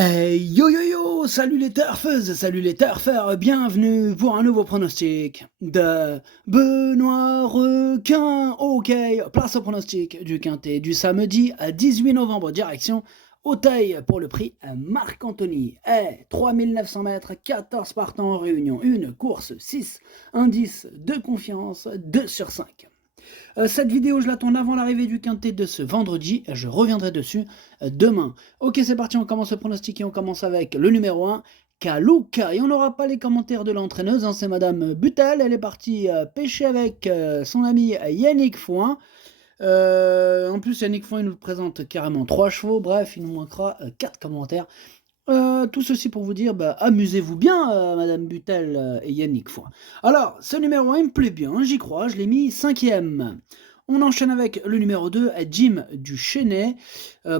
Yo yo yo, salut les turfeuses, salut les turfeurs, bienvenue pour un nouveau pronostic de Benoît Requin. Ok, place au pronostic du quintet du samedi 18 novembre, direction Auteuil pour le prix Marc-Anthony. 3900 mètres, 14 partants en réunion, une course 6, indice de confiance 2 sur 5. Cette vidéo, je la tourne avant l'arrivée du quintet de ce vendredi. Je reviendrai dessus demain. Ok, c'est parti, on commence le pronostic et on commence avec le numéro 1, Kalouka. Et on n'aura pas les commentaires de l'entraîneuse, hein, c'est Madame Butel. Elle est partie pêcher avec son ami Yannick Fouin. En plus, Yannick Fouin nous présente carrément 3 chevaux. Bref, il nous manquera 4 commentaires. Tout ceci pour vous dire, amusez-vous bien, Madame Butel et Yannick Foin. Alors, ce numéro 1, il me plaît bien, j'y crois, je l'ai mis 5e. On enchaîne avec le numéro 2, Jim Duchesnay.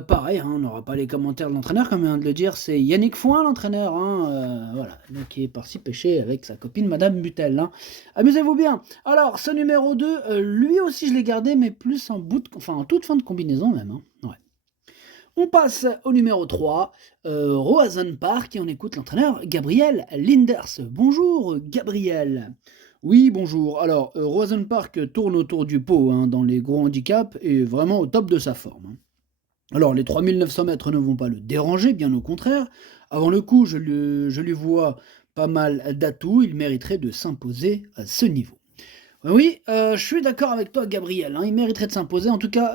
Pareil, hein, on n'aura pas les commentaires de l'entraîneur, comme vient de le dire, c'est Yannick Foin, l'entraîneur. Voilà, donc il est parti pêcher avec sa copine Madame Butel. Hein. Amusez-vous bien. Alors, ce numéro 2, lui aussi je l'ai gardé, mais plus en toute fin de combinaison même. Hein. Ouais. On passe au numéro 3, Roazhon Park, et on écoute l'entraîneur Gabriel Linders. Bonjour Gabriel. Oui, bonjour. Alors, Roazhon Park tourne autour du pot hein, dans les gros handicaps et vraiment au top de sa forme. Hein. Alors, les 3900 mètres ne vont pas le déranger, bien au contraire. Avant le coup, je lui vois pas mal d'atouts. Il mériterait de s'imposer à ce niveau. Oui, je suis d'accord avec toi, Gabriel. Hein, il mériterait de s'imposer. En tout cas,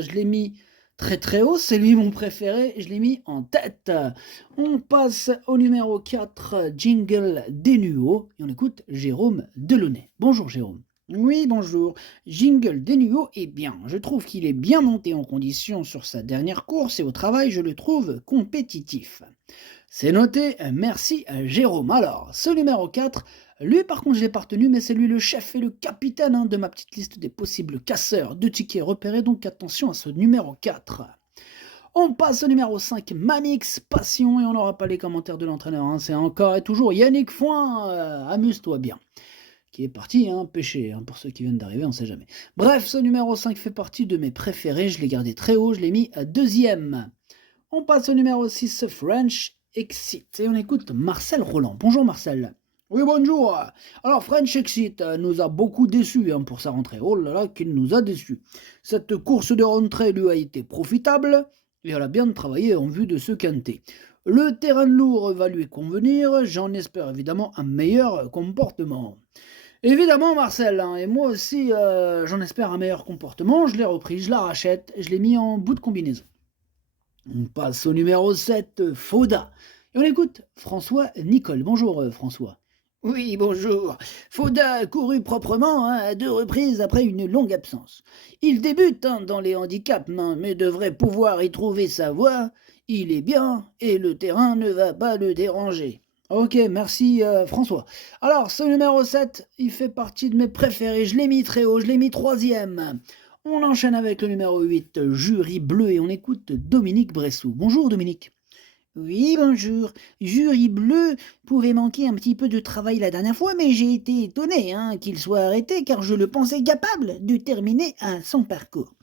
je l'ai mis très très haut. C'est lui mon préféré. Je l'ai mis en tête. On passe au numéro 4, Jingle Denuo. Et on écoute Jérôme Delaunay. Bonjour, Jérôme. Oui, bonjour. Jingle Denuo est bien. Je trouve qu'il est bien monté en condition sur sa dernière course et au travail, je le trouve compétitif. C'est noté, merci Jérôme. Alors, ce numéro 4, lui par contre je l'ai pas retenu, mais c'est lui le chef et le capitaine hein, de ma petite liste des possibles casseurs de tickets repérés, donc attention à ce numéro 4. On passe au numéro 5, Mamix Passion, et on n'aura pas les commentaires de l'entraîneur, hein, c'est encore et toujours Yannick Foin, amuse-toi bien. Qui est parti pêcher, hein, pour ceux qui viennent d'arriver, on ne sait jamais. Bref, ce numéro 5 fait partie de mes préférés, je l'ai gardé très haut, je l'ai mis à 2e. On passe au numéro 6, French Exit. Et on écoute Marcel Roland. Bonjour Marcel. Oui, bonjour. Alors, French Exit nous a beaucoup déçus pour sa rentrée. Oh là là, qu'il nous a déçus. Cette course de rentrée lui a été profitable et elle a bien travaillé en vue de ce quintet. Le terrain lourd va lui convenir. J'en espère évidemment un meilleur comportement. Évidemment, Marcel, hein, et moi aussi, j'en espère un meilleur comportement. Je l'ai repris, je la rachète, je l'ai mis en bout de combinaison. On passe au numéro 7, Fauda. Et on écoute François Nicole. Bonjour François. Oui, bonjour. Fauda a couru proprement à 2 reprises après une longue absence. Il débute dans les handicaps, mais devrait pouvoir y trouver sa voie. Il est bien et le terrain ne va pas le déranger. Ok, merci François. Alors, ce numéro 7, il fait partie de mes préférés. Je l'ai mis très haut, je l'ai mis 3e. On enchaîne avec le numéro 8, Jury Bleu, et on écoute Dominique Bressou. Bonjour Dominique. Oui, bonjour. Jury Bleu pouvait manquer un petit peu de travail la dernière fois, mais j'ai été étonné qu'il soit arrêté car je le pensais capable de terminer son parcours.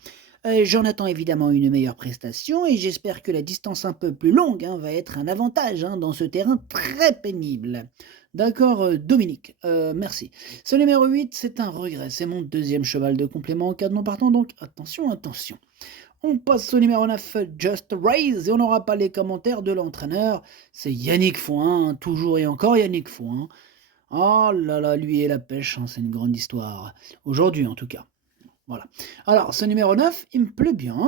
J'en attends évidemment une meilleure prestation et j'espère que la distance un peu plus longue va être un avantage dans ce terrain très pénible. D'accord, Dominique, merci. Ce numéro 8, c'est un regret, c'est mon 2e cheval de complément en cas de non partant, donc attention, attention. On passe au numéro 9, Just Raise, et on n'aura pas les commentaires de l'entraîneur, c'est Yannick Foin, toujours et encore Yannick Foin. Oh là là, lui et la pêche, c'est une grande histoire. Aujourd'hui en tout cas. Voilà. Alors, ce numéro 9, il me plaît bien,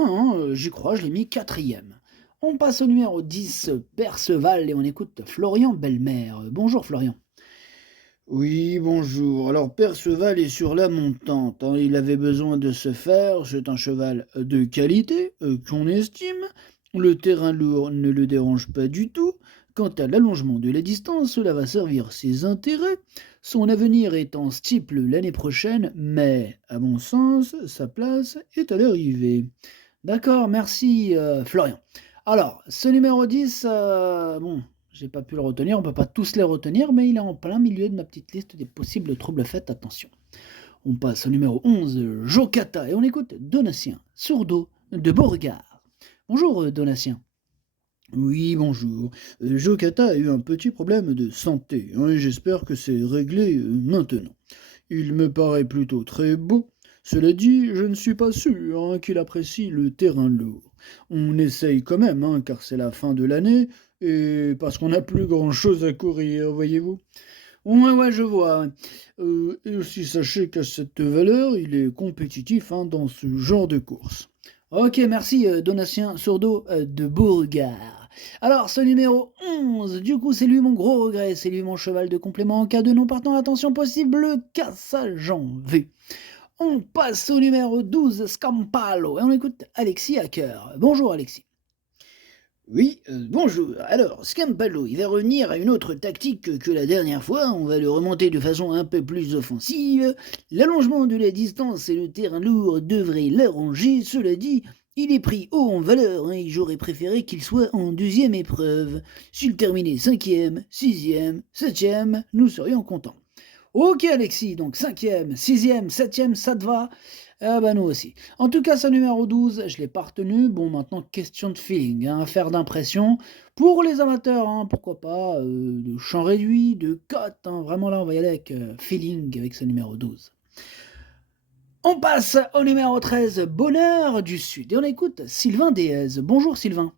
j'y crois, je l'ai mis 4e. On passe au numéro 10, Perceval, et on écoute Florian Bellemare. Bonjour Florian. Oui, bonjour. Alors, Perceval est sur la montante. Il avait besoin de se faire. C'est un cheval de qualité, qu'on estime. Le terrain lourd ne le dérange pas du tout. Quant à l'allongement de la distance, cela va servir ses intérêts. Son avenir est en stiple l'année prochaine, mais, à mon sens, sa place est à l'arrivée. D'accord, merci Florian. Alors, ce numéro 10, bon, j'ai pas pu le retenir, on peut pas tous les retenir, mais il est en plein milieu de ma petite liste des possibles troubles faits, attention. On passe au numéro 11, Jocata, et on écoute Donatien, sourdeau de Beauregard. Bonjour Donatien. Oui, bonjour. Jokata a eu un petit problème de santé, hein, et j'espère que c'est réglé maintenant. Il me paraît plutôt très beau. Cela dit, je ne suis pas sûr hein, qu'il apprécie le terrain lourd. On essaye quand même, hein, car c'est la fin de l'année, et parce qu'on n'a plus grand-chose à courir, voyez-vous. Ouais, ouais, je vois. Ouais. Et aussi, sachez qu'à cette valeur, il est compétitif hein, dans ce genre de course. Ok, merci Donatien Sourdeau de Beauregard. Alors, ce numéro 11, du coup, c'est lui mon gros regret, c'est lui mon cheval de complément en cas de non partant. Attention possible, le cassage en V. On passe au numéro 12, Scampalo, et on écoute Alexis Hacker. Bonjour Alexis. Oui, bonjour. Alors, Scampalo, il va revenir à une autre tactique que la dernière fois. On va le remonter de façon un peu plus offensive. L'allongement de la distance et le terrain lourd devraient l'arranger. Cela dit, il est pris haut en valeur hein, et j'aurais préféré qu'il soit en deuxième épreuve. S'il terminait cinquième, sixième, septième, nous serions contents. Ok Alexis, donc 5e, 6e, 7e, ça te va? Ah bah nous aussi. En tout cas, ce numéro 12, je l'ai pas retenu. Bon, maintenant, question de feeling, hein, affaire d'impression. Pour les amateurs, hein, pourquoi pas, de chant réduit, de cote, hein, vraiment là, on va y aller avec feeling avec ce numéro 12. On passe au numéro 13, Bonheur du Sud. Et on écoute Sylvain Déez. Bonjour Sylvain.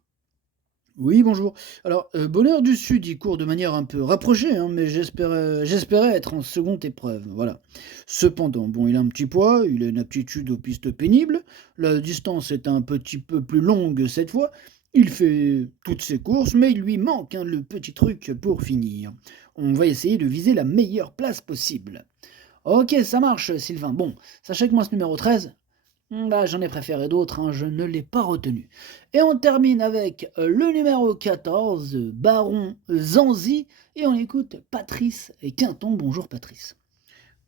Oui, bonjour. Alors, Bonheur du Sud, il court de manière un peu rapprochée, hein, mais j'espérais être en seconde épreuve, voilà. Cependant, bon, il a un petit poids, il a une aptitude aux pistes pénibles, la distance est un petit peu plus longue cette fois, il fait toutes ses courses, mais il lui manque hein, le petit truc pour finir. On va essayer de viser la meilleure place possible. Ok, ça marche Sylvain. Bon, sachez que moi, ce numéro 13, bah, j'en ai préféré d'autres, hein, je ne l'ai pas retenu. Et on termine avec le numéro 14, Baron Zanzi, et on écoute Patrice Quinton. Bonjour Patrice.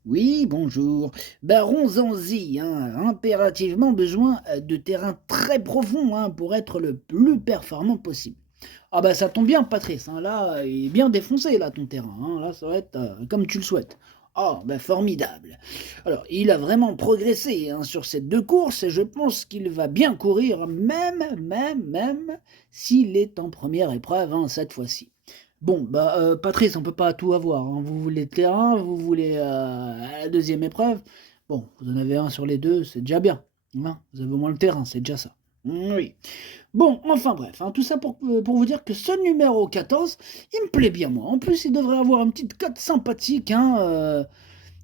Oui, bonjour. Baron Zanzi, hein, impérativement besoin de terrain très profond hein, pour être le plus performant possible. Ah bah ça tombe bien Patrice, hein, là il est bien défoncé là ton terrain, hein, là ça va être comme tu le souhaites. Oh, ben formidable. Alors, il a vraiment progressé hein, sur ces deux courses et je pense qu'il va bien courir, même s'il est en première épreuve hein, cette fois-ci. Bon, bah Patrice, on peut pas tout avoir, hein. Vous voulez le terrain, vous voulez la deuxième épreuve. Bon, vous en avez un sur les deux, c'est déjà bien. Hein, vous avez au moins le terrain, c'est déjà ça. Oui. Bon, enfin bref, hein, tout ça pour vous dire que ce numéro 14, il me plaît bien moi. En plus, il devrait avoir une petite cote sympathique. Hein,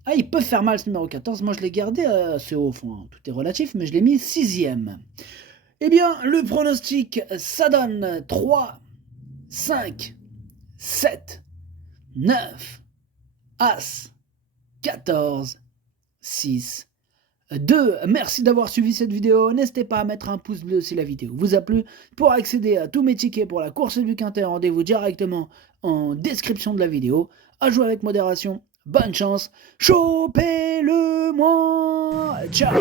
Ah, il peut faire mal ce numéro 14. Moi, je l'ai gardé assez haut. Enfin, tout est relatif, mais je l'ai mis 6e. Eh bien, le pronostic, ça donne 3, 5, 7, 9, As, 14, 6, 2. Merci d'avoir suivi cette vidéo. N'hésitez pas à mettre un pouce bleu si la vidéo vous a plu. Pour accéder à tous mes tickets pour la course du Quintet, rendez-vous directement en description de la vidéo. À jouer avec modération. Bonne chance. Chopez-le moi. Ciao.